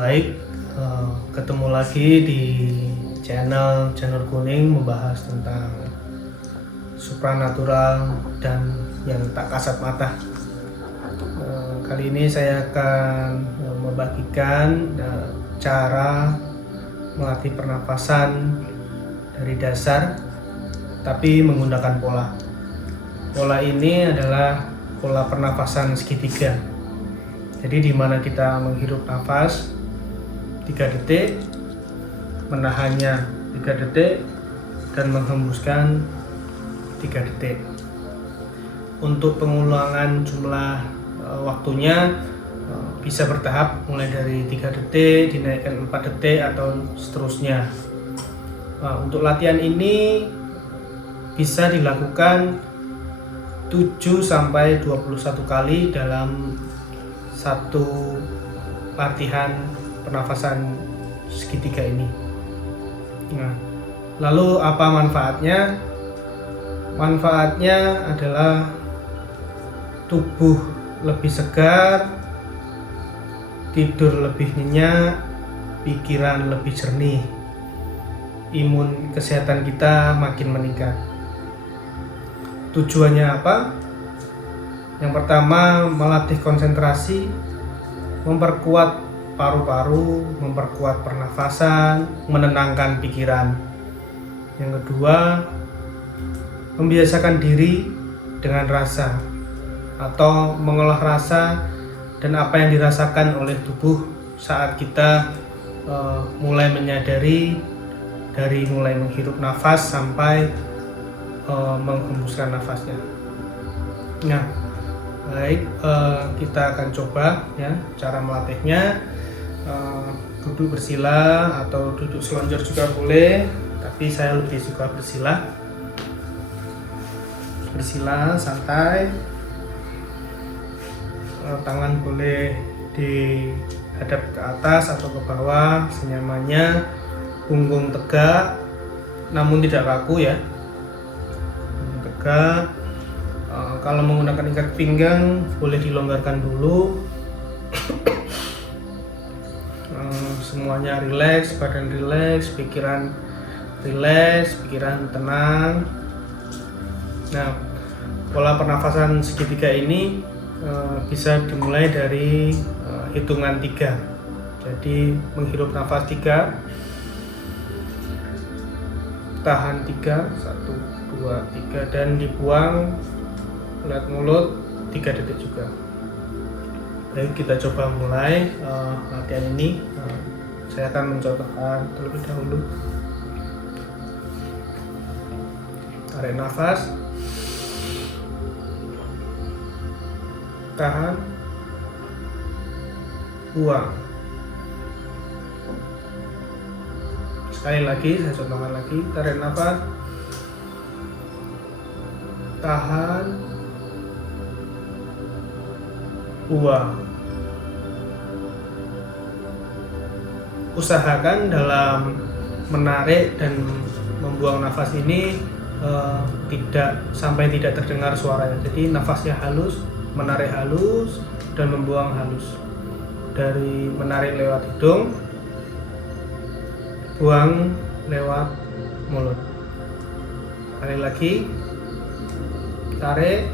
Baik, ketemu lagi di channel Janur Kuning membahas tentang supranatural dan yang tak kasat mata. Kali ini saya akan membagikan cara melatih pernafasan dari dasar tapi menggunakan pola. Pola ini adalah pola pernafasan segitiga. Jadi di mana kita menghirup nafas 3 detik, menahannya 3 detik, dan menghembuskan 3 detik. Untuk pengulangan jumlah waktunya bisa bertahap, mulai dari 3 detik, dinaikkan 4 detik, atau seterusnya. Untuk latihan ini bisa dilakukan 7-21 kali dalam satu latihan pernafasan segitiga ini. Nah, lalu apa manfaatnya? Manfaatnya adalah tubuh lebih segar, tidur lebih nyenyak, pikiran lebih jernih, imun kesehatan kita makin meningkat. Tujuannya apa? Yang pertama, melatih konsentrasi, memperkuat paru-paru, memperkuat pernafasan, menenangkan pikiran. Yang kedua, membiasakan diri dengan rasa atau mengolah rasa dan apa yang dirasakan oleh tubuh saat kita mulai menyadari, dari mulai menghirup nafas sampai menghembuskan nafasnya. Nah, baik, kita akan coba ya cara melatihnya. Duduk bersila atau duduk selonjor juga boleh, tapi saya lebih suka bersila. Bersila santai, tangan boleh dihadap ke atas atau ke bawah senyamannya, punggung tegak namun tidak kaku ya, punggung tegak. Kalau menggunakan ikat pinggang boleh dilonggarkan dulu. Semuanya rileks, badan rileks, pikiran rileks, pikiran tenang. Nah, pola pernafasan segitiga ini bisa dimulai dari hitungan 3. Jadi menghirup nafas 3, tahan 3, 1, 2, 3, dan dibuang lewat mulut 3 detik juga. Baik, kita coba mulai latihan ini. Saya akan mencontohkan terlebih dahulu. Tarik nafas, tahan, buang. Sekali lagi, saya contohkan lagi. Tarik nafas, tahan, buang. Usahakan dalam menarik dan membuang nafas ini tidak terdengar suaranya. Jadi nafasnya halus, menarik halus, dan membuang halus. Dari menarik lewat hidung, buang lewat mulut. Sekali lagi, tarik,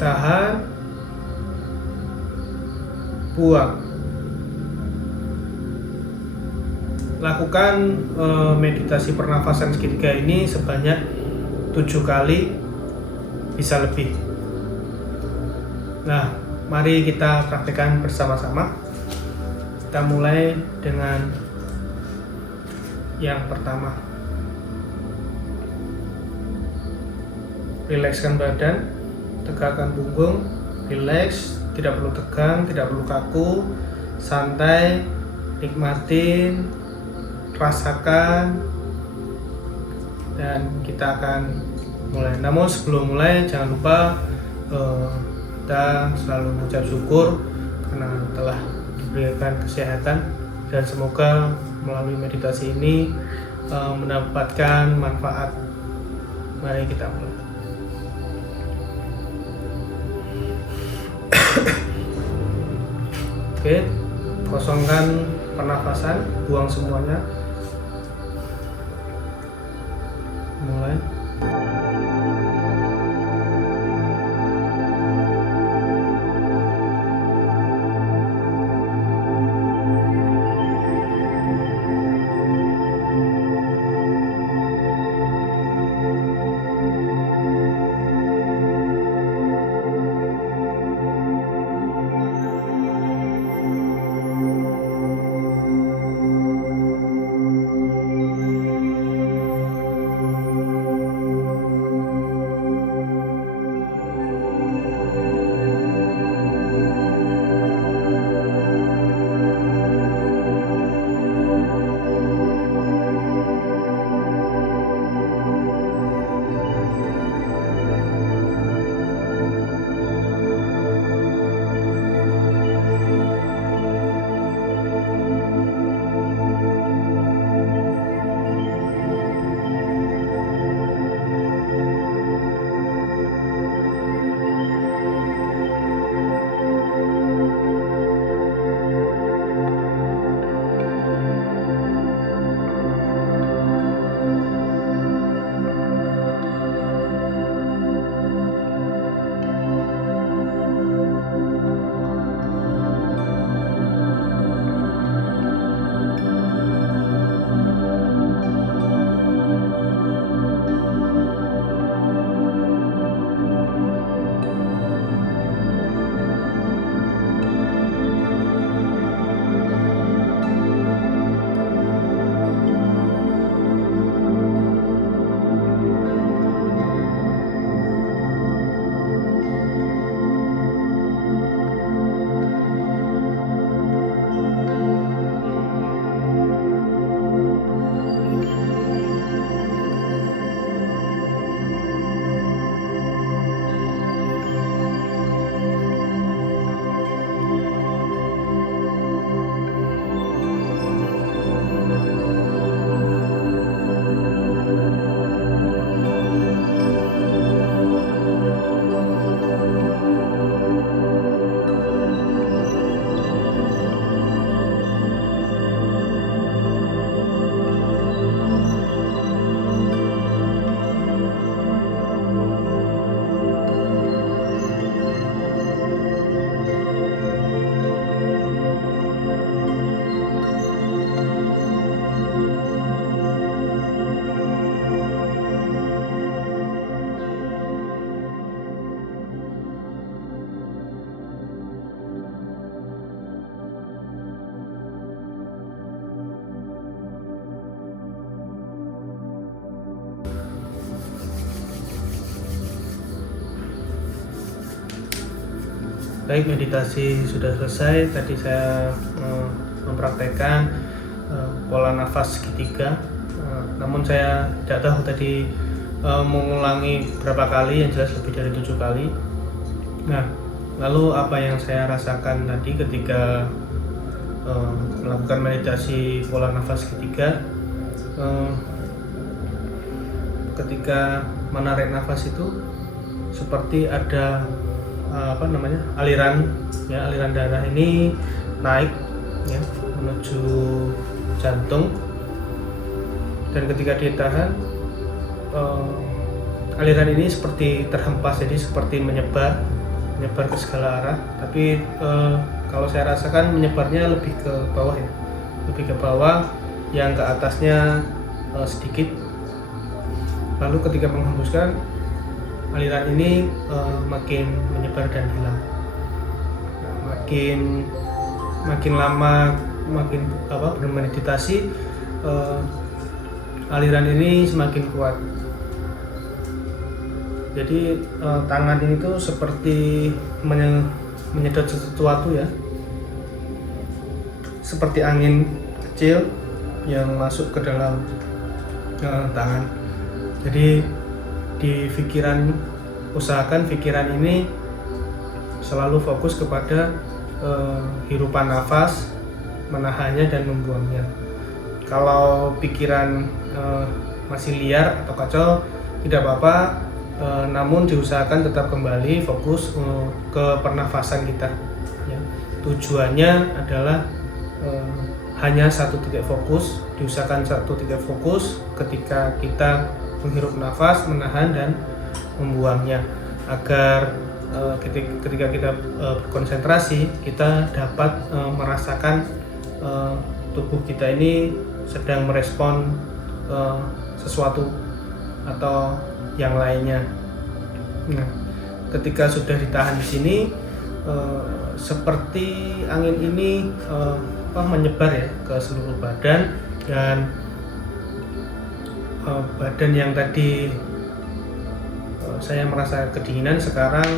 tahan, buang. Lakukan meditasi pernafasan segitiga ini sebanyak 7 kali, bisa lebih. Nah, mari kita praktekkan bersama-sama. Kita mulai dengan yang pertama. Rilekskan badan, tegakkan punggung, rileks, tidak perlu tegang, tidak perlu kaku, santai, nikmatin, rasakan, dan kita akan mulai. Namun sebelum mulai, jangan lupa kita selalu mengucap syukur karena telah diberikan kesehatan, dan semoga melalui meditasi ini mendapatkan manfaat. Mari kita mulai. Oke, kosongkan pernafasan, buang semuanya. Mulai. Baik, meditasi sudah selesai. Tadi saya mempraktekkan pola nafas segitiga. Namun saya tidak tahu tadi mengulangi berapa kali, yang jelas lebih dari 7 kali. Nah, lalu apa yang saya rasakan tadi ketika melakukan meditasi pola nafas segitiga? Ketika menarik nafas itu seperti ada aliran darah ini naik ya menuju jantung, dan ketika ditahan aliran ini seperti terhempas, jadi seperti menyebar ke segala arah. Tapi kalau saya rasakan menyebarnya lebih ke bawah ya, lebih ke bawah, yang ke atasnya sedikit. Lalu ketika menghembuskan, aliran ini makin menyebar dan hilang. Makin lama bermeditasi, aliran ini semakin kuat. Jadi tangan ini tuh seperti menyedot sesuatu ya, seperti angin kecil yang masuk ke dalam tangan. Jadi di pikiran, usahakan pikiran ini selalu fokus kepada hirupan nafas, menahannya dan membuangnya. Kalau pikiran masih liar atau kacau, tidak apa-apa, namun diusahakan tetap kembali fokus ke pernafasan kita ya. tujuannya adalah hanya satu titik fokus, diusahakan satu titik fokus ketika kita menghirup nafas, menahan dan membuangnya, agar ketika kita berkonsentrasi kita dapat merasakan tubuh kita ini sedang merespon sesuatu atau yang lainnya. Nah, ketika sudah ditahan di sini, seperti angin ini menyebar ya ke seluruh badan, dan badan yang tadi saya merasa kedinginan sekarang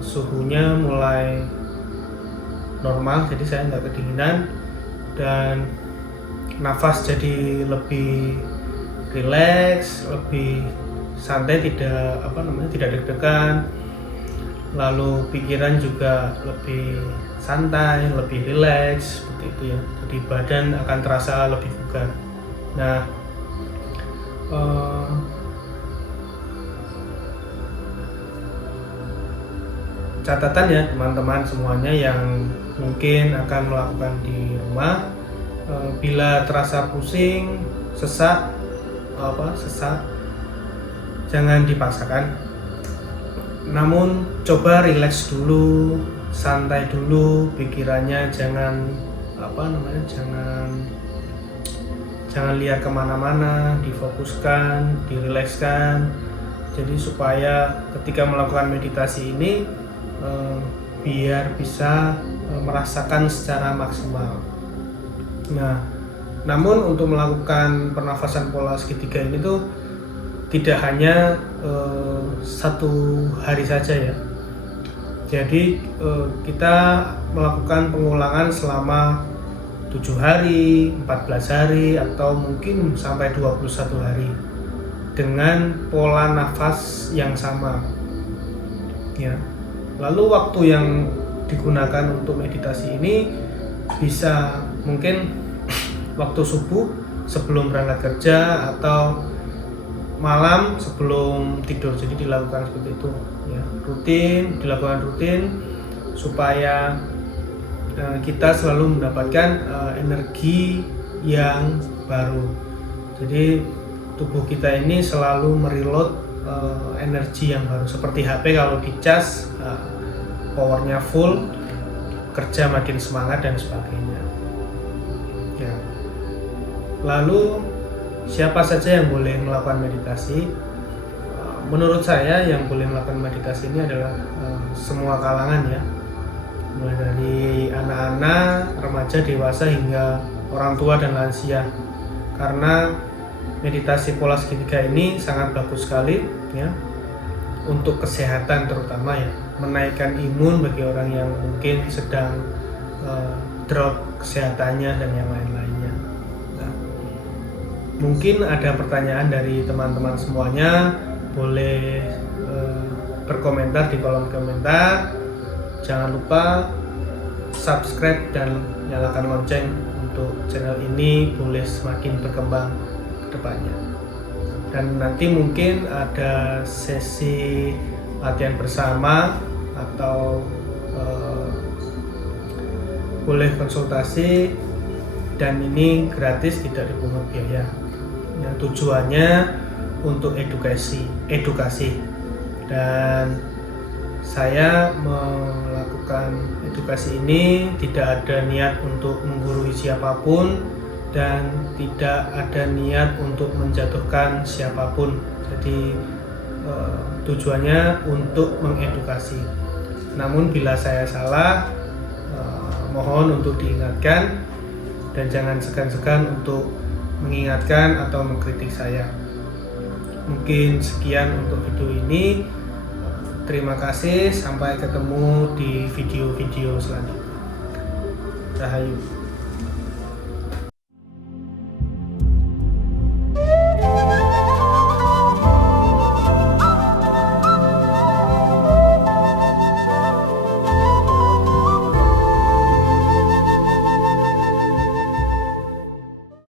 suhunya mulai normal, jadi saya nggak kedinginan dan nafas jadi lebih rileks, lebih santai, tidak deg-degan, lalu pikiran juga lebih santai, lebih rileks seperti itu ya. Jadi badan akan terasa lebih bugar. Nah, catatan ya teman-teman semuanya yang mungkin akan melakukan di rumah, bila terasa pusing, sesak, jangan dipaksakan. Namun coba rileks dulu, santai dulu pikirannya, jangan lihat kemana-mana, difokuskan, dirilekskan. Jadi supaya ketika melakukan meditasi ini biar bisa merasakan secara maksimal. Nah, namun untuk melakukan pernafasan pola segitiga ini tuh tidak hanya satu hari saja ya. Jadi kita melakukan pengulangan selama 7 hari, 14 hari, atau mungkin sampai 21 hari dengan pola nafas yang sama ya. Lalu waktu yang digunakan untuk meditasi ini bisa mungkin waktu subuh sebelum berangkat kerja atau malam sebelum tidur. Jadi dilakukan seperti itu ya, dilakukan rutin supaya kita selalu mendapatkan energi yang baru. Jadi tubuh kita ini selalu mereload energi yang baru, seperti HP kalau dicas powernya full, kerja makin semangat dan sebagainya ya. Lalu siapa saja yang boleh melakukan meditasi? Menurut saya yang boleh melakukan meditasi ini adalah semua kalangan ya, mulai dari anak-anak, remaja, dewasa hingga orang tua dan lansia. Karena meditasi pola segitiga ini sangat bagus sekali ya untuk kesehatan, terutama ya, menaikkan imun bagi orang yang mungkin sedang drop kesehatannya dan yang lain-lainnya. Nah, mungkin ada pertanyaan dari teman-teman semuanya, boleh berkomentar di kolom komentar. Jangan lupa subscribe dan nyalakan lonceng untuk channel ini, boleh semakin berkembang ke depannya. Dan nanti mungkin ada sesi latihan bersama atau boleh konsultasi, dan ini gratis, tidak dipungut biaya. Yang tujuannya untuk edukasi, dan saya melakukan edukasi ini tidak ada niat untuk menggurui siapapun dan tidak ada niat untuk menjatuhkan siapapun. Jadi tujuannya untuk mengedukasi. Namun bila saya salah, mohon untuk diingatkan dan jangan segan-segan untuk mengingatkan atau mengkritik saya. Mungkin sekian untuk video ini. Terima kasih, sampai ketemu di video-video selanjutnya. Rahayu.